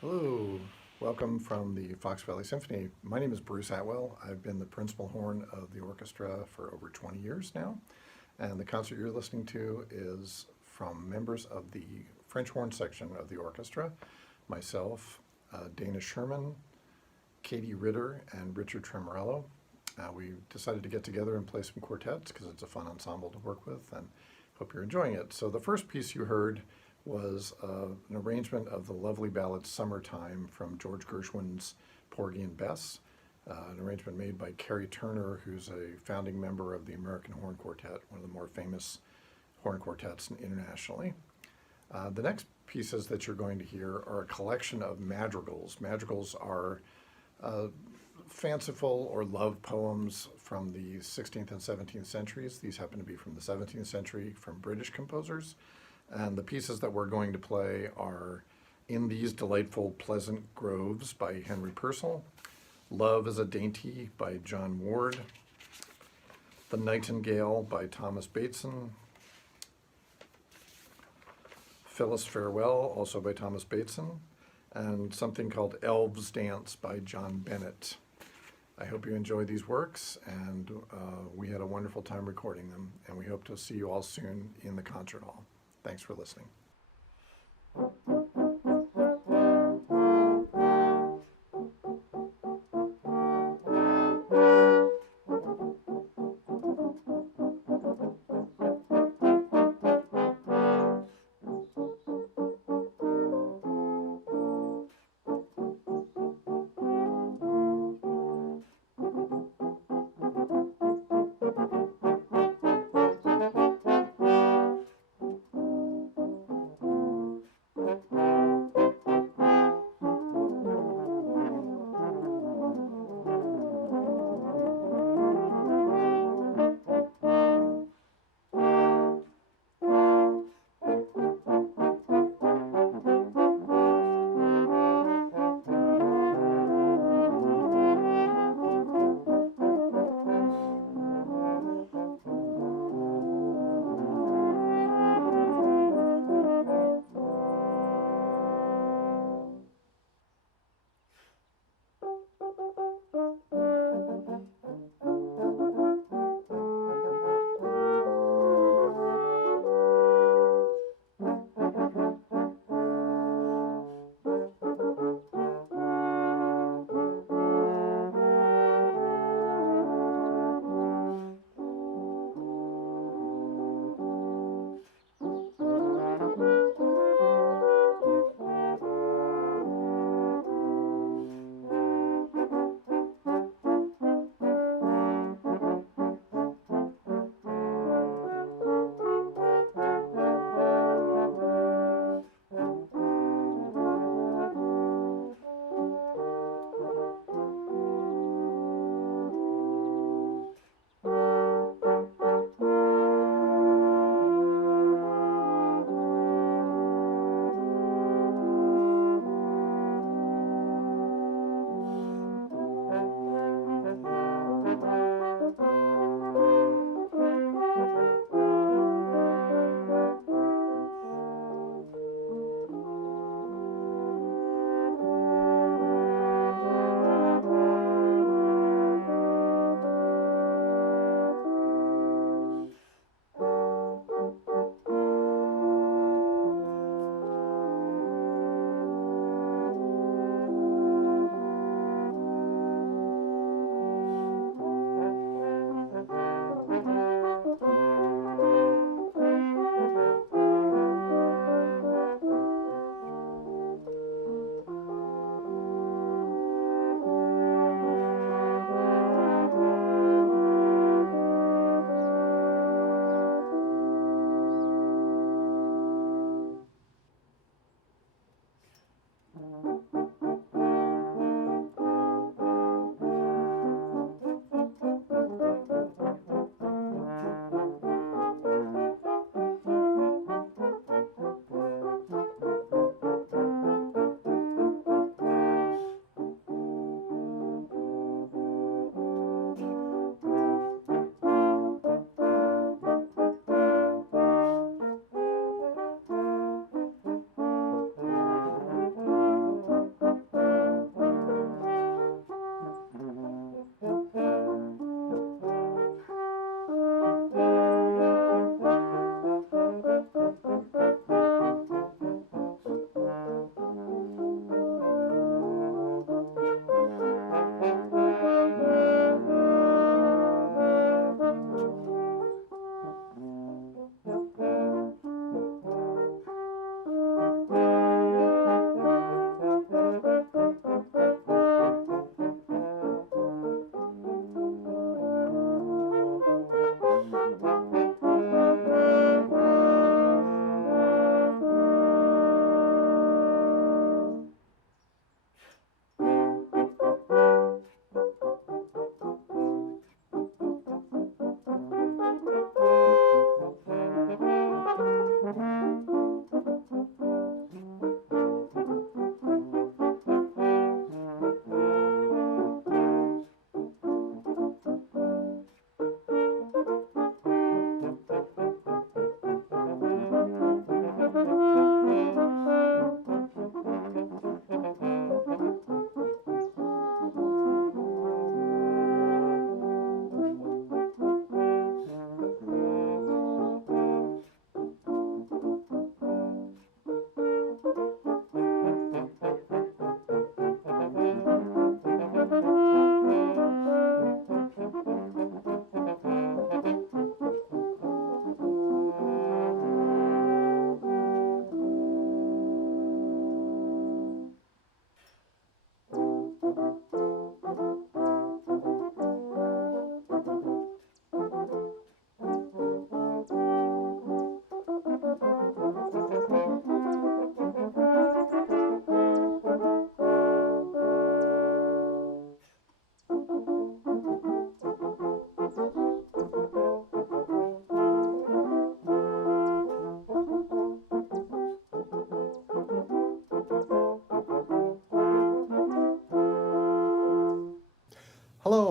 Hello, welcome from the Fox Valley Symphony. My name is Bruce Atwell. I've been the principal horn of the orchestra for over 20 years now, and the concert you're listening to is from members of the French horn section of the orchestra, myself, Dana Sherman, Katie Ritter, and Richard Tremarello. We decided to get together and play some quartets because it's a fun ensemble to work with, and hope you're enjoying it. So the first piece you heard was an arrangement of the lovely ballad Summertime from George Gershwin's Porgy and Bess, an arrangement made by Carrie Turner, who's a founding member of the American Horn Quartet, one of the more famous horn quartets internationally. The next pieces that you're going to hear are a collection of madrigals. Madrigals are fanciful or love poems from the 16th and 17th centuries. These happen to be from the 17th century from British composers. And the pieces that we're going to play are In These Delightful Pleasant Groves by Henry Purcell, Love is a Dainty by John Ward, The Nightingale by Thomas Bateson, Phyllis Farewell, also by Thomas Bateson, and something called Elves Dance by John Bennett. I hope you enjoy these works, and we had a wonderful time recording them, and we hope to see you all soon in the concert hall. Thanks for listening.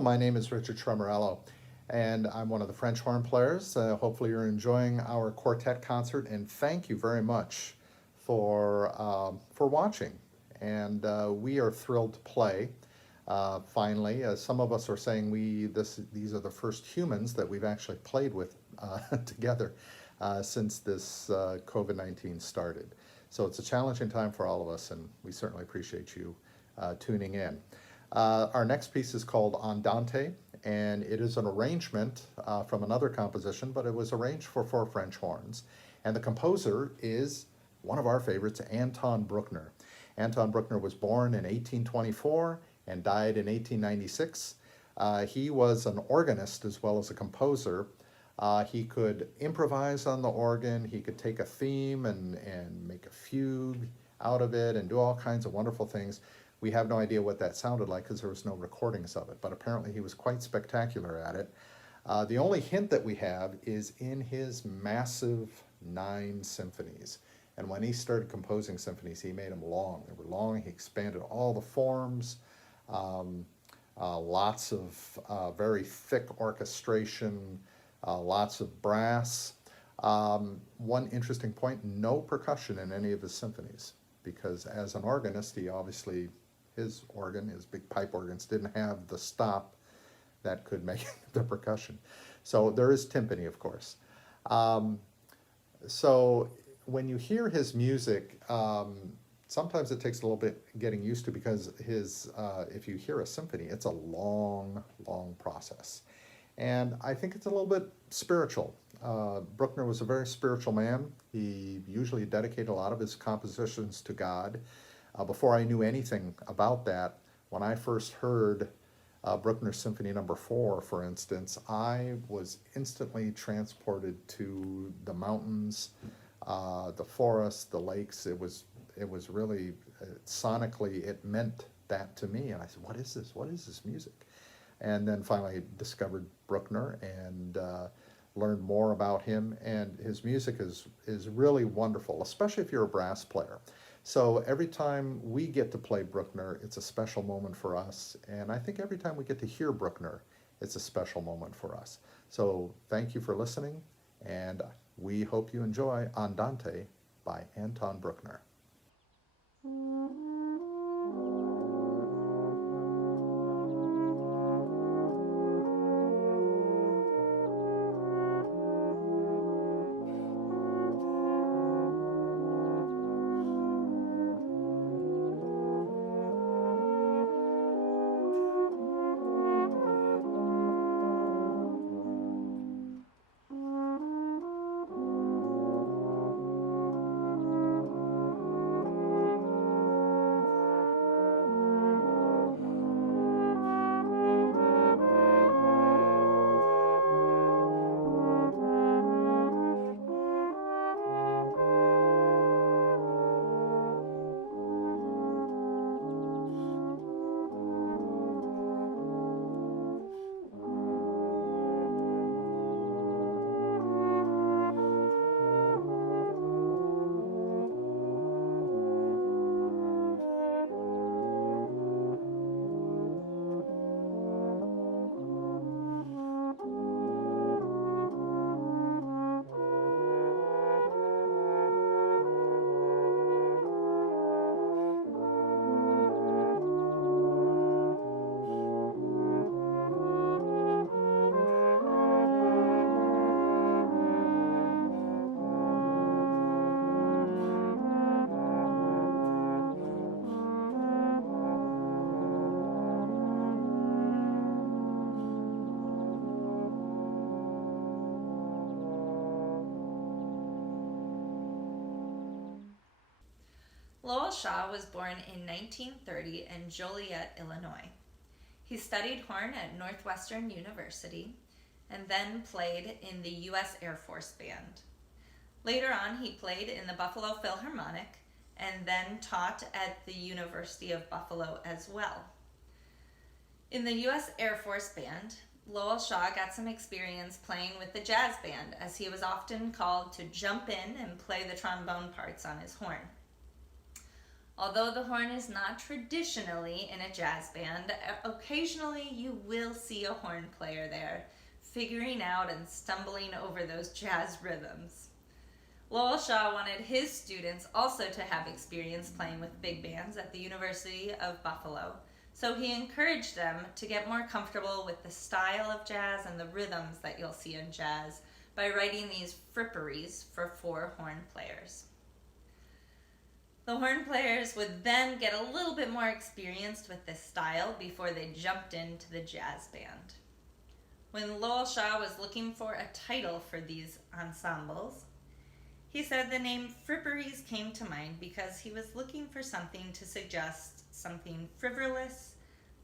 my name is Rich Tremarello, and I'm one of the French horn players. Hopefully you're enjoying our quartet concert, and thank you very much for watching. And we are thrilled to play. Finally, some of us are saying these are the first humans that we've actually played with together since this COVID-19 started. So it's a challenging time for all of us, and we certainly appreciate you tuning in. Our next piece is called Andante, and it is an arrangement from another composition, but it was arranged for 4 French horns. And the composer is one of our favorites, Anton Bruckner. Anton Bruckner was born in 1824 and died in 1896. He was an organist as well as a composer. He could improvise on the organ. He could take a theme and make a fugue out of it and do all kinds of wonderful things. We have no idea what that sounded like because there was no recordings of it, but apparently he was quite spectacular at it. The only hint that we have is in his massive 9 symphonies. And when he started composing symphonies, he made them long. They were long. He expanded all the forms, lots of very thick orchestration, lots of brass. One interesting point, no percussion in any of his symphonies, because as an organist, he obviously, his big pipe organs, didn't have the stop that could make the percussion. So there is timpani, of course. So when you hear his music, sometimes it takes a little bit getting used to, because if you hear a symphony, it's a long, long process. And I think it's a little bit spiritual. Bruckner was a very spiritual man. He usually dedicated a lot of his compositions to God. Before I knew anything about that, when I first heard Bruckner's Symphony No. 4, for instance, I was instantly transported to the mountains, the forests, the lakes. It was really, sonically, it meant that to me. And I said, what is this? What is this music? And then finally discovered Bruckner and learned more about him. And his music is really wonderful, especially if you're a brass player. So every time we get to play Bruckner, it's a special moment for us. And I think every time we get to hear Bruckner, it's a special moment for us. So thank you for listening, and we hope you enjoy Andante by Anton Bruckner. Lowell Shaw was born in 1930 in Joliet, Illinois. He studied horn at Northwestern University and then played in the U.S. Air Force Band. Later on, he played in the Buffalo Philharmonic and then taught at the University of Buffalo as well. In the U.S. Air Force Band, Lowell Shaw got some experience playing with the jazz band, as he was often called to jump in and play the trombone parts on his horn. Although the horn is not traditionally in a jazz band, occasionally you will see a horn player there, figuring out and stumbling over those jazz rhythms. Lowell Shaw wanted his students also to have experience playing with big bands at the University of Buffalo, so he encouraged them to get more comfortable with the style of jazz and the rhythms that you'll see in jazz by writing these fripperies for 4 horn players. The horn players would then get a little bit more experienced with this style before they jumped into the jazz band. When Lowell Shaw was looking for a title for these ensembles, he said the name Fripperies came to mind because he was looking for something to suggest something frivolous,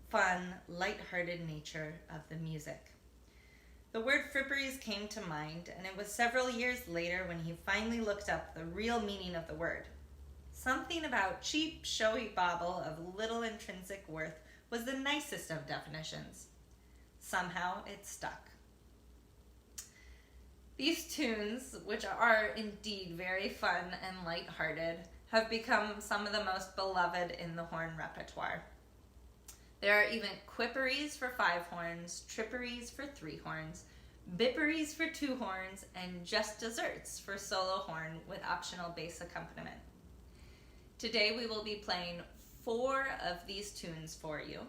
fun, light-hearted nature of the music. The word fripperies came to mind, and it was several years later when he finally looked up the real meaning of the word. Something about cheap, showy bauble of little intrinsic worth was the nicest of definitions. Somehow it stuck. These tunes, which are indeed very fun and light-hearted, have become some of the most beloved in the horn repertoire. There are even quipperies for 5 horns, tripperies for 3 horns, bipperies for 2 horns, and just desserts for solo horn with optional bass accompaniment. Today we will be playing 4 of these tunes for you,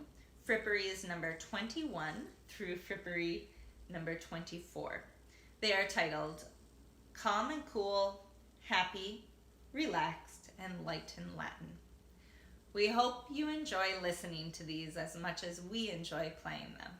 fripperies number 21 through frippery number 24. They are titled Calm and Cool, Happy, Relaxed, and Light in Latin. We hope you enjoy listening to these as much as we enjoy playing them.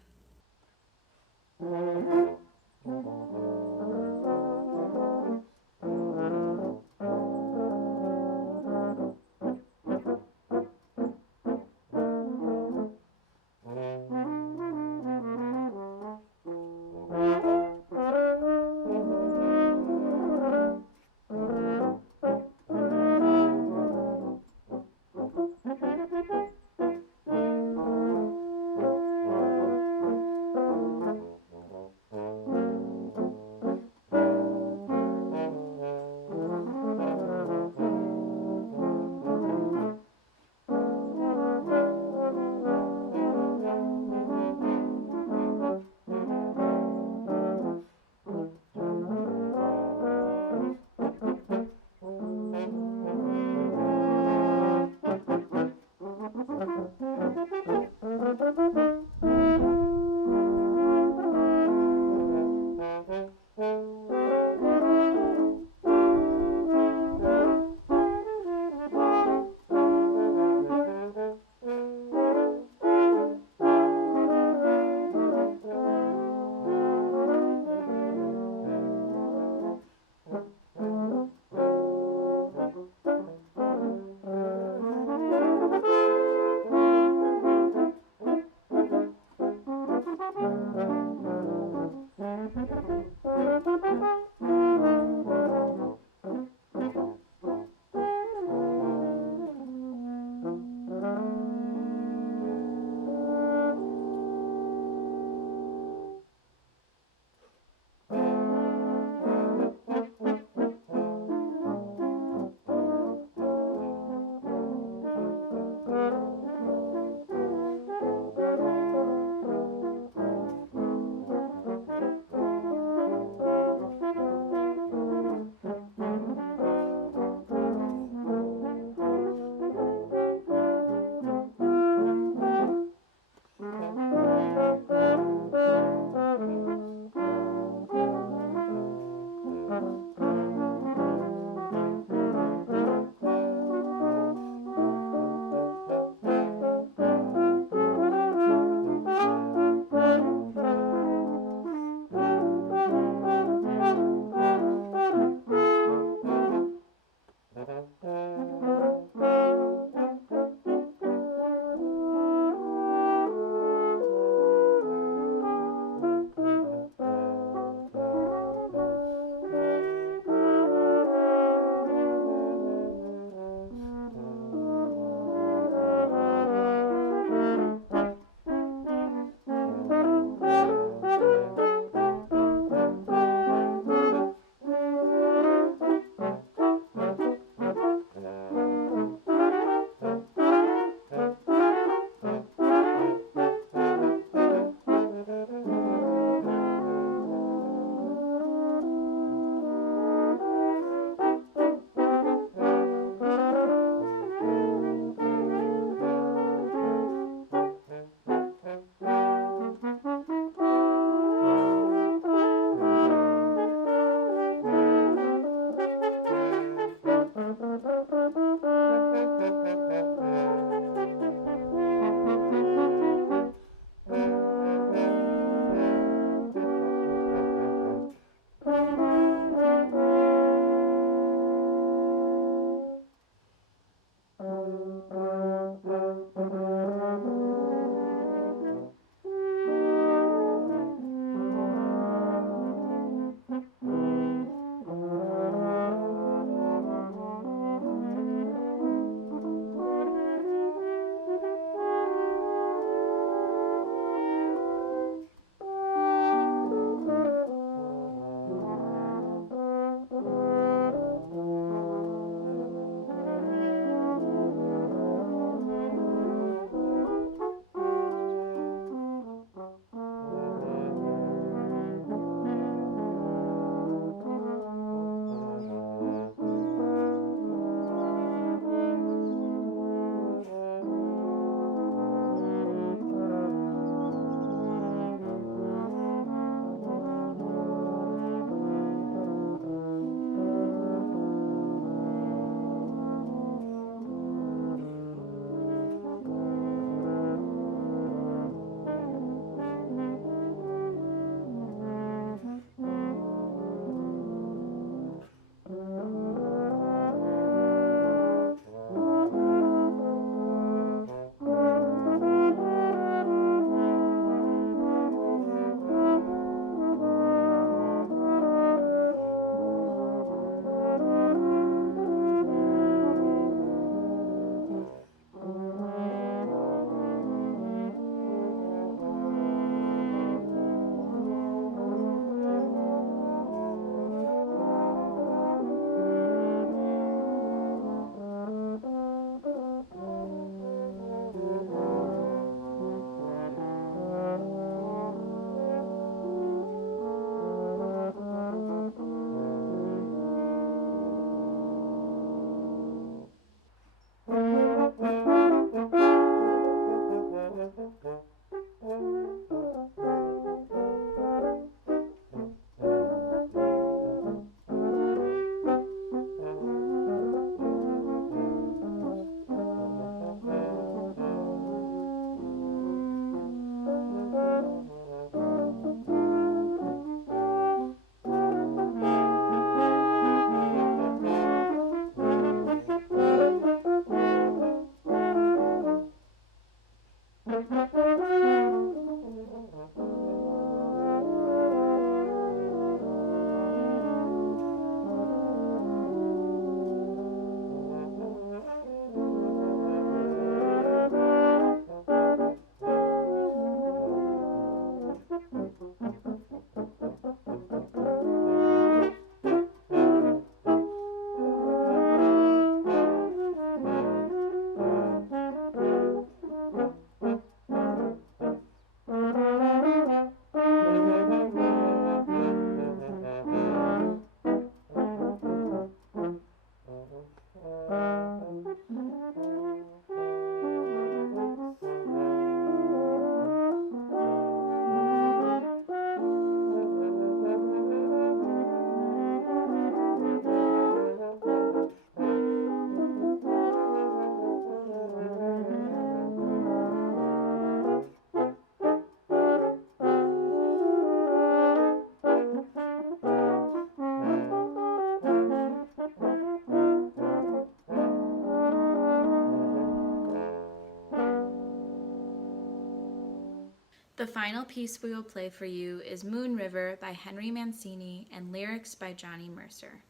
The final piece we will play for you is Moon River by Henry Mancini and lyrics by Johnny Mercer.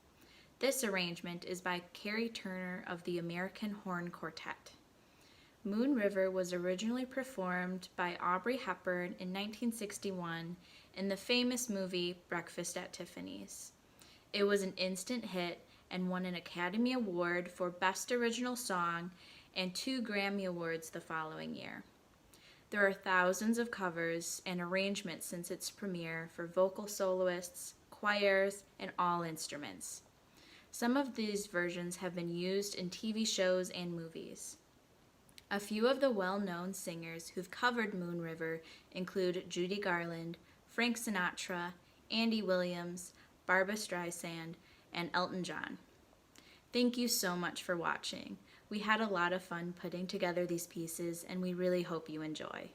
This arrangement is by Carrie Turner of the American Horn Quartet. Moon River was originally performed by Audrey Hepburn in 1961 in the famous movie Breakfast at Tiffany's. It was an instant hit and won an Academy Award for Best Original Song and 2 Grammy Awards the following year. There are thousands of covers and arrangements since its premiere for vocal soloists, choirs, and all instruments. Some of these versions have been used in TV shows and movies. A few of the well-known singers who've covered Moon River include Judy Garland, Frank Sinatra, Andy Williams, Barbra Streisand, and Elton John. Thank you so much for watching. We had a lot of fun putting together these pieces, and we really hope you enjoy.